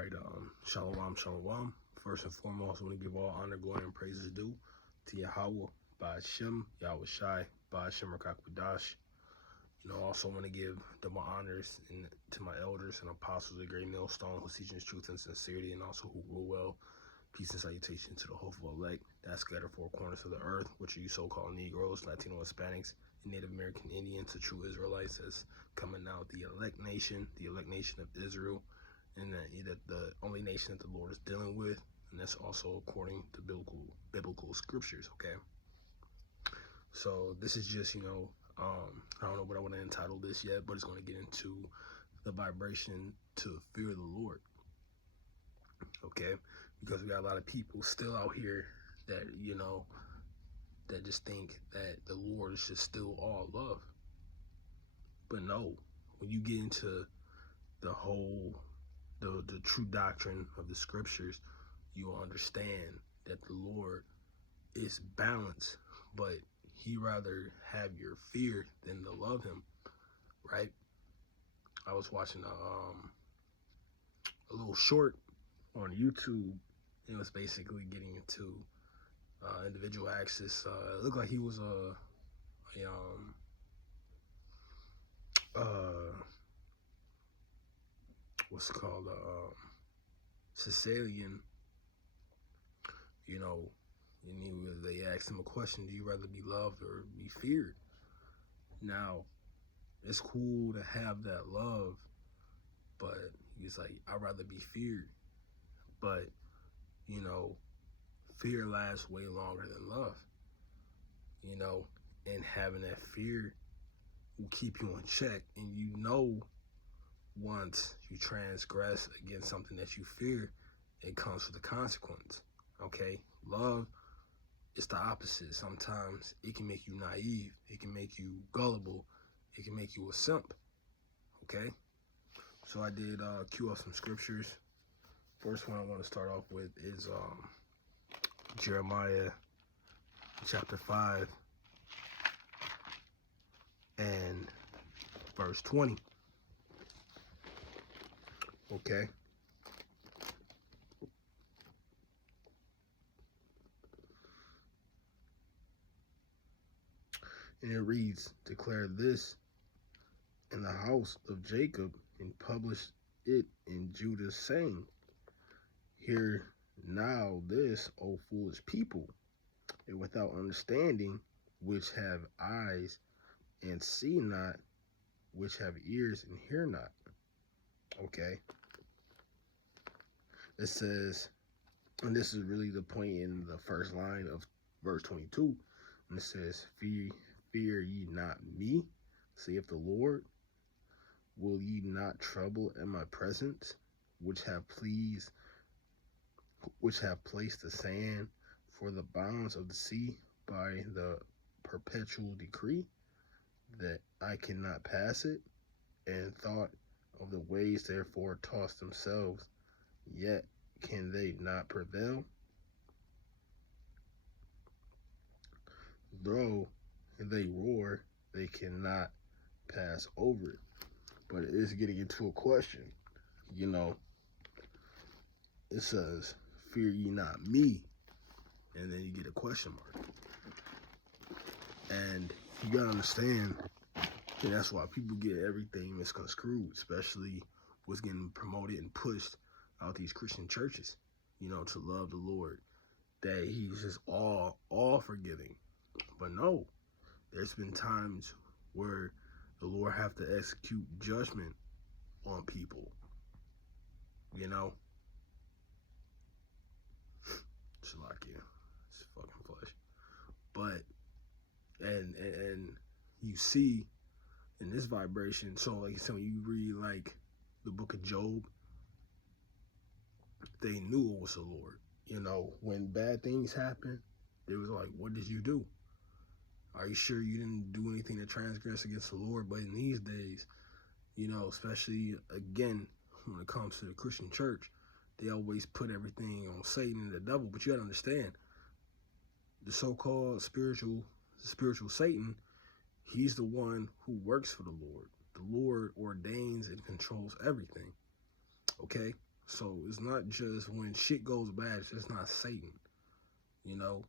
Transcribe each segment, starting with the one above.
right, shalom, shalom. First and foremost, I want to give all honor, glory, and praises due to Yahweh, Ba'ashem, Yahweh Shai, Ba'ashem Rakakwadash. Also want to give double honors to my elders and apostles, the great millstone who teach in truth and sincerity, and also who rule well. Peace and salutation to the hopeful elect that scattered four corners of the earth, which are you so-called Negroes, Latino Hispanics, and Native American Indians, the true Israelites that's coming out, the elect nation of Israel, and that the only nation that the Lord is dealing with, and that's also according to biblical scriptures, okay? So this is just, I don't know what I want to entitle this yet, but it's going to get into the vibration to fear the Lord, okay? Because we got a lot of people still out here that, that just think that the Lord is just still all love. But no, when you get into the true doctrine of the scriptures, you will understand that the Lord is balanced, but he rather have your fear than to love him, right? I was watching a little short on YouTube. It was basically getting into individual access. It looked like he was what's it called, Sicilian, and they asked him a question: do you rather be loved or be feared? Now, it's cool to have that love, but he's like, I'd rather be feared. But, fear lasts way longer than love, and having that fear will keep you in check. And once you transgress against something that you fear, it comes with a consequence, okay? Love is the opposite. Sometimes it can make you naive, it can make you gullible, it can make you a simp, okay? So I did cue up some scriptures. First one I want to start off with is Jeremiah chapter 5 and verse 20. Okay. And it reads, declare this in the house of Jacob and publish it in Judah, saying, hear now this, O foolish people, and without understanding, which have eyes and see not, which have ears and hear not. Okay. It says, and this is really the point in the first line of verse 22, and it says, fear ye not me, saith the Lord. Will ye not trouble in my presence, which have placed the sand for the bounds of the sea by the perpetual decree, that I cannot pass it, and thought of the ways therefore toss themselves, yet can they not prevail? Though they roar, they cannot pass over it. But it is getting into a question. It says, fear ye not me, and then you get a question mark. And you gotta understand, and that's why people get everything misconstrued, especially what's getting promoted and pushed out these Christian churches, to love the Lord, that he's just all forgiving. But no, there's been times where the Lord have to execute judgment on people, It's like, it's fucking flesh. But, and you see in this vibration, so like so when you read like the book of Job, they knew it was the Lord. When bad things happen, they was like, what did you do? Are you sure you didn't do anything to transgress against the Lord? But in these days, especially again, when it comes to the Christian church, they always put everything on Satan and the devil. But you gotta understand, the so-called spiritual Satan, he's the one who works for the Lord. The Lord ordains and controls everything. Okay? So it's not just when shit goes bad, it's just not Satan, you know.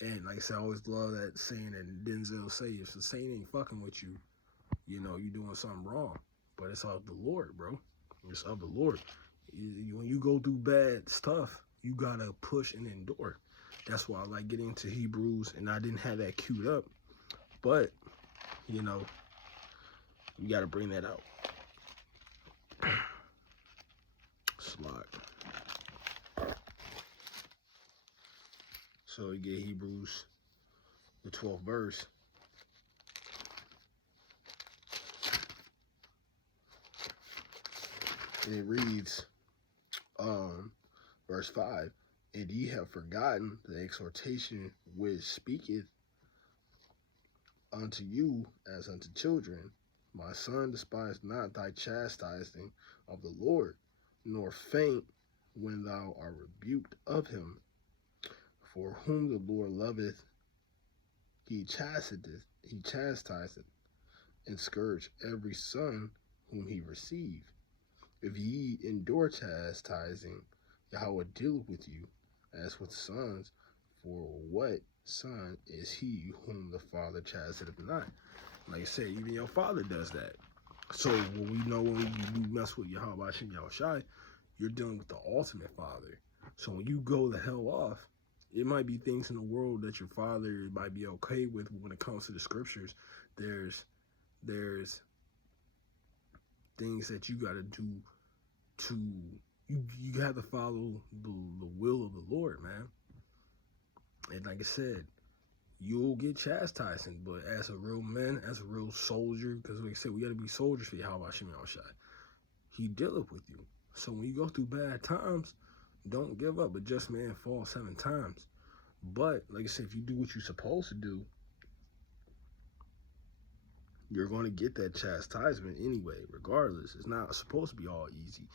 And like I said, I always love that saying that Denzel say, if the Satan ain't fucking with you, you know, you doing something wrong. But it's of the Lord, bro. It's of the Lord. When you go through bad stuff, you gotta push and endure. That's why I like getting into Hebrews, and I didn't have that queued up, but you know, you gotta bring that out. Slide. So we get Hebrews, the 12th verse. And it reads, verse 5, and ye have forgotten the exhortation which speaketh unto you as unto children. My son, despise not thy chastising of the Lord, nor faint when thou art rebuked of him. For whom the Lord loveth, he chastiseth, and scourge every son whom he received. If ye endure chastising, Yahweh dealeth with you as with sons. For what son is he whom the Father chasteneth not? Like I said, even your Father does that. So when we know when you mess with Yahweh Hashem Yahushai, you're dealing with the ultimate Father. So when you go the hell off, it might be things in the world that your Father might be okay with when it comes to the scriptures. There's things that you got to do to, you have to follow the will of the Lord, man. And like I said, you'll get chastising, but as a real man, as a real soldier, because like I said, we got to be soldiers for Yahweh Hashem Yahushai. He dealeth with you. So when you go through bad times, don't give up. A just man falls 7 times. But like I said, if you do what you're supposed to do, you're going to get that chastisement anyway, regardless. It's not supposed to be all easy.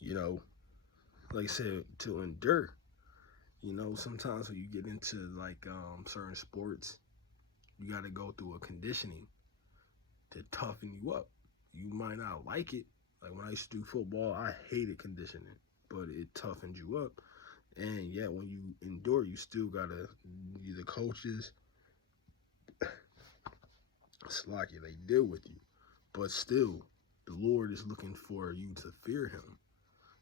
You know, like I said, to endure. You know, sometimes when you get into like certain sports, you got to go through a conditioning to toughen you up. You might not like it. Like when I used to do football, I hated conditioning, but it toughened you up. And yet when you endure, you still got to, the coaches, it's like they deal with you. But still, the Lord is looking for you to fear him.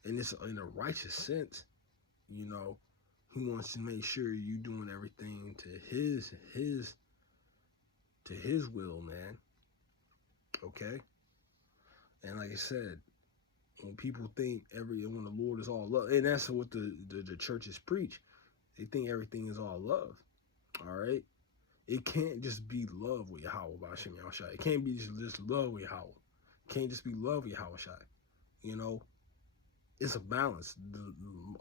And it's in a righteous sense, you know. He wants to make sure you doing everything to his will, man. Okay? And like I said, when people think when the Lord is all love, and that's what the churches preach. They think everything is all love. All right? It can't just be love with Yahweh B'Shem Yahushai. It can't be just love with Yahweh. It can't just be love with Yahweh Shai. You know? It's a balance.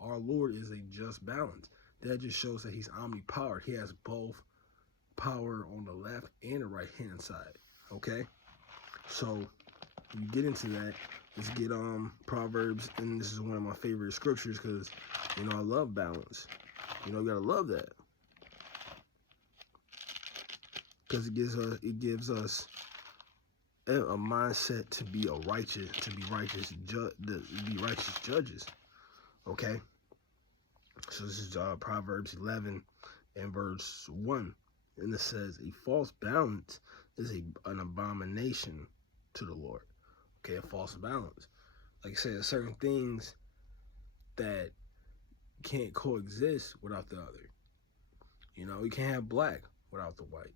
Our Lord is a just balance. That just shows that he's omnipower. He has both power on the left and the right hand side. Okay? So you get into that. Let's get Proverbs, and this is one of my favorite scriptures because, you know, I love balance. You know, you gotta love that. Because it gives us a mindset to be righteous judges. Okay? So this is Proverbs 11 and verse 1. And it says, a false balance is an abomination to the Lord. Okay, a false balance. Like I said, certain things that can't coexist without the other. You know, you can't have black without the white.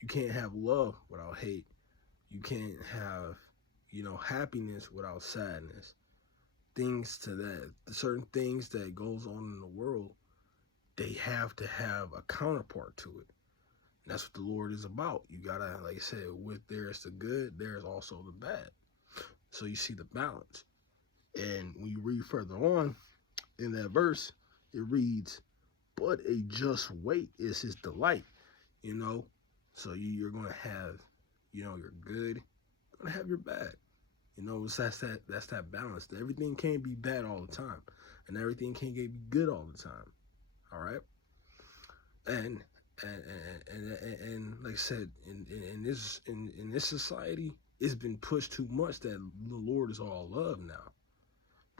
You can't have love without hate. You can't have, you know, happiness without sadness. Things to that, certain things that goes on in the world, they have to have a counterpart to it. And that's what the Lord is about. You gotta, like I said, with there's the good, there's also the bad. So you see the balance. And when you read further on in that verse, it reads, but a just weight is his delight. You know, so you're gonna have, you know, your good, you're gonna have your bad. You know, that's that balance. Everything can't be bad all the time, and everything can't be good all the time. All right, and like I said, in this society, it's been pushed too much that the Lord is all love now.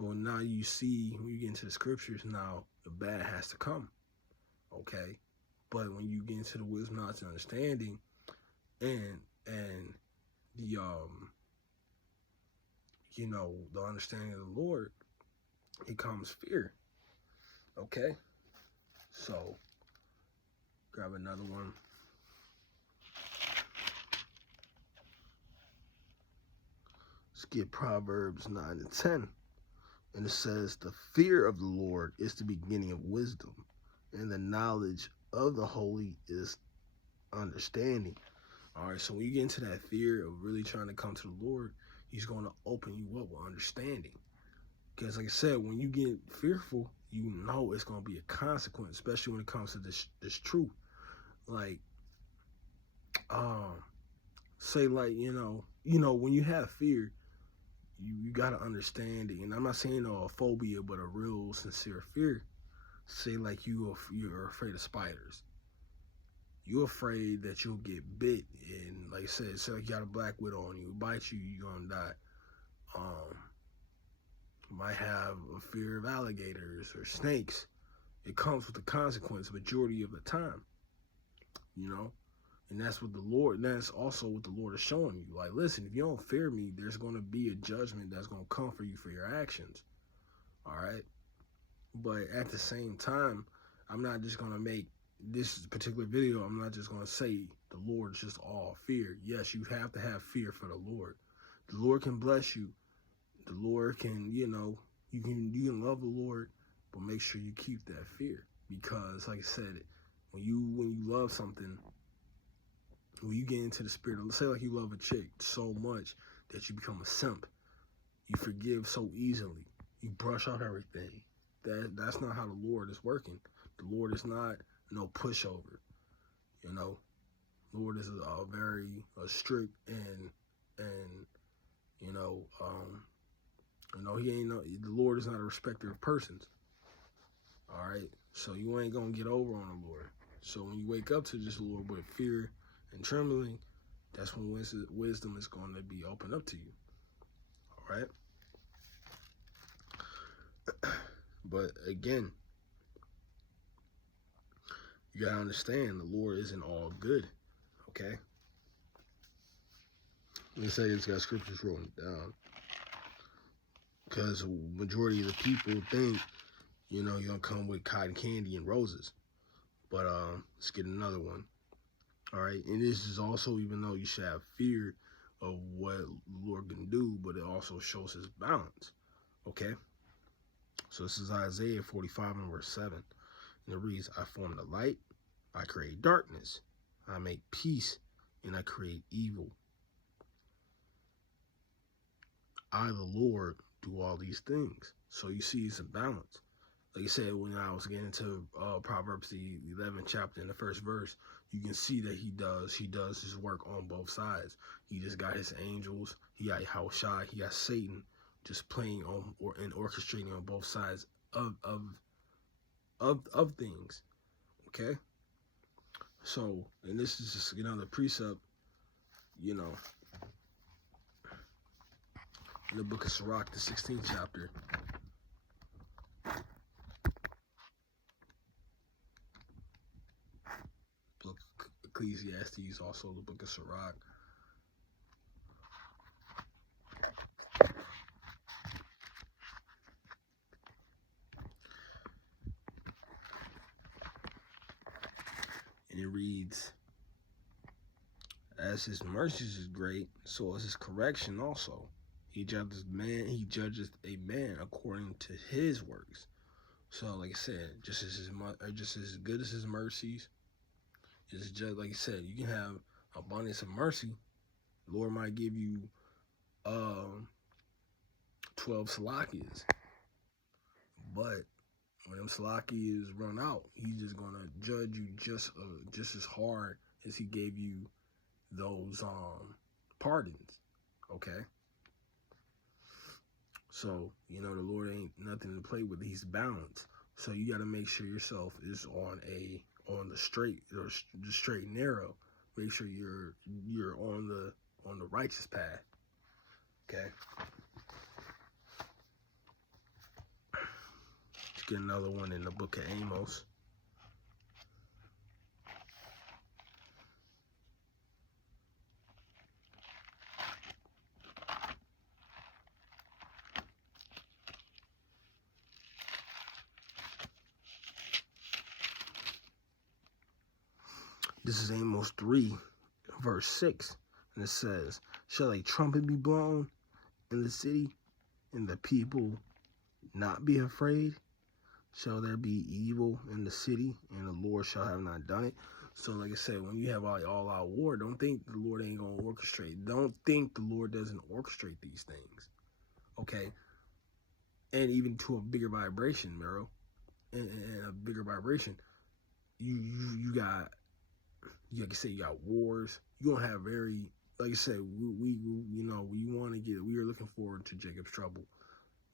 But now you see, when you get into the scriptures, now the bad has to come, okay? But when you get into the wisdom, knowledge, and understanding, and the the understanding of the Lord, it comes fear, okay? So grab another one. Let's get Proverbs 9 and 10. And it says, the fear of the Lord is the beginning of wisdom, and the knowledge of the holy is understanding. All right, so when you get into that fear of really trying to come to the Lord, he's going to open you up with understanding. Because like I said, when you get fearful, you know it's going to be a consequence, especially when it comes to this truth. Like, say like, when you have fear, you got to understand it. And I'm not saying a phobia, but a real sincere fear. Say like you're afraid of spiders. You're afraid that you'll get bit, and like I said, say like you got a black widow on you, bite you, you're gonna die. Might have a fear of alligators or snakes. It comes with the consequence majority of the time, and that's what that's also what the Lord is showing you. Like, listen, if you don't fear me, there's going to be a judgment that's going to come for you for your actions. All right. But at the same time, I'm not just going to make this particular video. I'm not just going to say the Lord is just all fear. Yes, you have to have fear for the Lord. The Lord can bless you. The Lord can, you can love the Lord, but make sure you keep that fear. Because like I said, when you love something, when you get into the spirit, let's say like you love a chick so much that you become a simp, you forgive so easily, you brush out everything. That's not how the Lord is working. The Lord is not no pushover. Lord is a very strict and the Lord is not a respecter of persons. All right, so you ain't gonna get over on the Lord. So when you wake up to this Lord with fear and trembling, that's when wisdom is going to be opened up to you. All right. But again, you gotta understand the Lord isn't all good. Okay. Let me say it's got scriptures written down, because majority of the people think you're gonna come with cotton candy and roses. But let's get another one. All right, and this is also, even though you should have fear of what the Lord can do, but it also shows his balance. Okay. So this is Isaiah 45 and verse 7. And it reads, I form the light, I create darkness, I make peace, and I create evil. I, the Lord, do all these things. So you see it's a balance. Like I said, when I was getting into Proverbs, the 11th chapter, in the first verse, you can see that he does his work on both sides. He just got his angels, he got Yahushua, he got Satan just playing on and orchestrating on both sides of things. Okay. So, and this is just another precept, in the book of Sirach, the 16th chapter. Book of Ecclesiastes, also the book of Sirach. And it reads, as his mercies is great, so is his correction also. He judges a man according to his works. So, like I said, just as good as his mercies, is just like I said, you can have abundance of mercy. The Lord might give you 12 salakias, but when them salakias run out, he's just gonna judge you just as hard as he gave you those pardons. Okay. So, the Lord ain't nothing to play with. He's balanced. So you got to make sure yourself is on the straight and narrow. Make sure you're on the righteous path. Okay. get another one in the book of Amos. This is Amos 3, verse 6. And it says, shall a trumpet be blown in the city, and the people not be afraid? Shall there be evil in the city, and the Lord shall have not done it? So like I said, when you have all-out war, don't think the Lord ain't going to orchestrate. Don't think the Lord doesn't orchestrate these things, okay? And even to a bigger vibration, Mero, and a bigger vibration, you got, like I said, you got wars. You don't have very, like I said, we you know, we are looking forward to Jacob's trouble.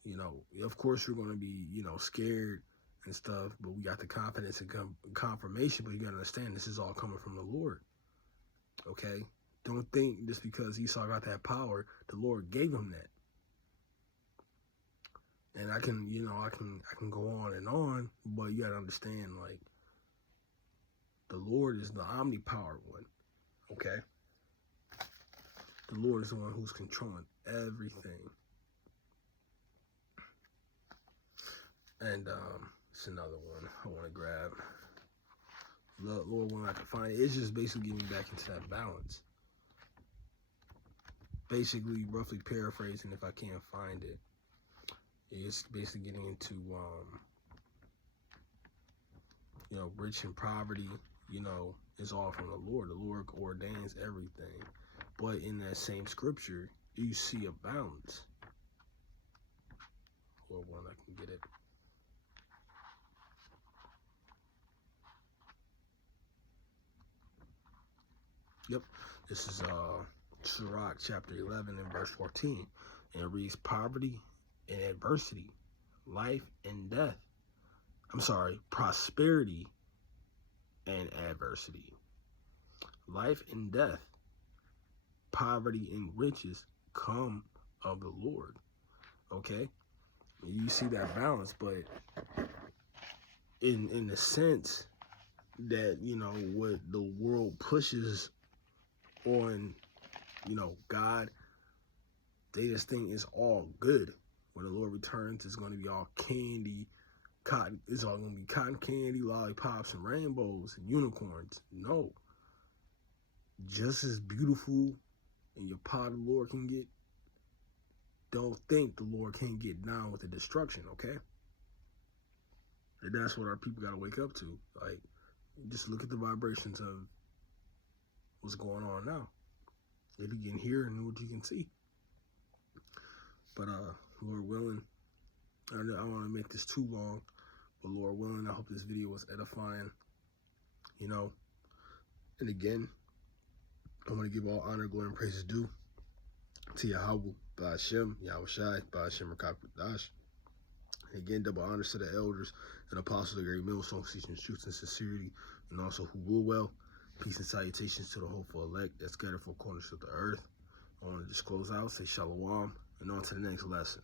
You know, of course we're going to be, you know, scared and stuff, but we got the confidence and confirmation. But you got to understand, this is all coming from the Lord. Okay? Don't think just because Esau got that power, the Lord gave him that. And I can, you know, I can go on, but you got to understand, like, the Lord is the omnipowered one. Okay? The Lord is the one who's controlling everything. And it's another one I want to grab. Lord, when I can find it, it's just basically getting back into that balance. Basically, roughly paraphrasing, if I can't find it, it's basically getting into, you know, rich and poverty, you know, is all from the Lord. The Lord ordains everything. But in that same scripture, you see a balance. Lord, when I can get it. Yep, this is Sirach chapter 11 and verse 14, and it reads, poverty and adversity, life and death. I'm sorry, prosperity and adversity, life and death, poverty and riches come of the Lord. Okay, you see that balance, but in the sense that, you know, what the world pushes on, you know, God, they just think it's all good. When the Lord returns, it's going to be all candy, cotton. It's all going to be cotton candy, lollipops, and rainbows, and unicorns. No. Just as beautiful and your pot the Lord can get, don't think the Lord can't get down with the destruction, okay? And that's what our people got to wake up to. Like, just look at the vibrations of what's going on now. If you can hear and what you can see. But Lord willing, I don't want to make this too long, but Lord willing, I hope this video was edifying, you know. And again, I want to give all honor, glory, and praises due to Yahweh, Ba'ashem, Yahweh Shai, Ba'ashem, Rakakadash. And again, double honors to the elders and apostles of the great millstone, teaching truth and sincerity, and also who will well. Peace and salutations to the hopeful elect that scattered four corners of the earth. I want to just close out, say shalom, and on to the next lesson.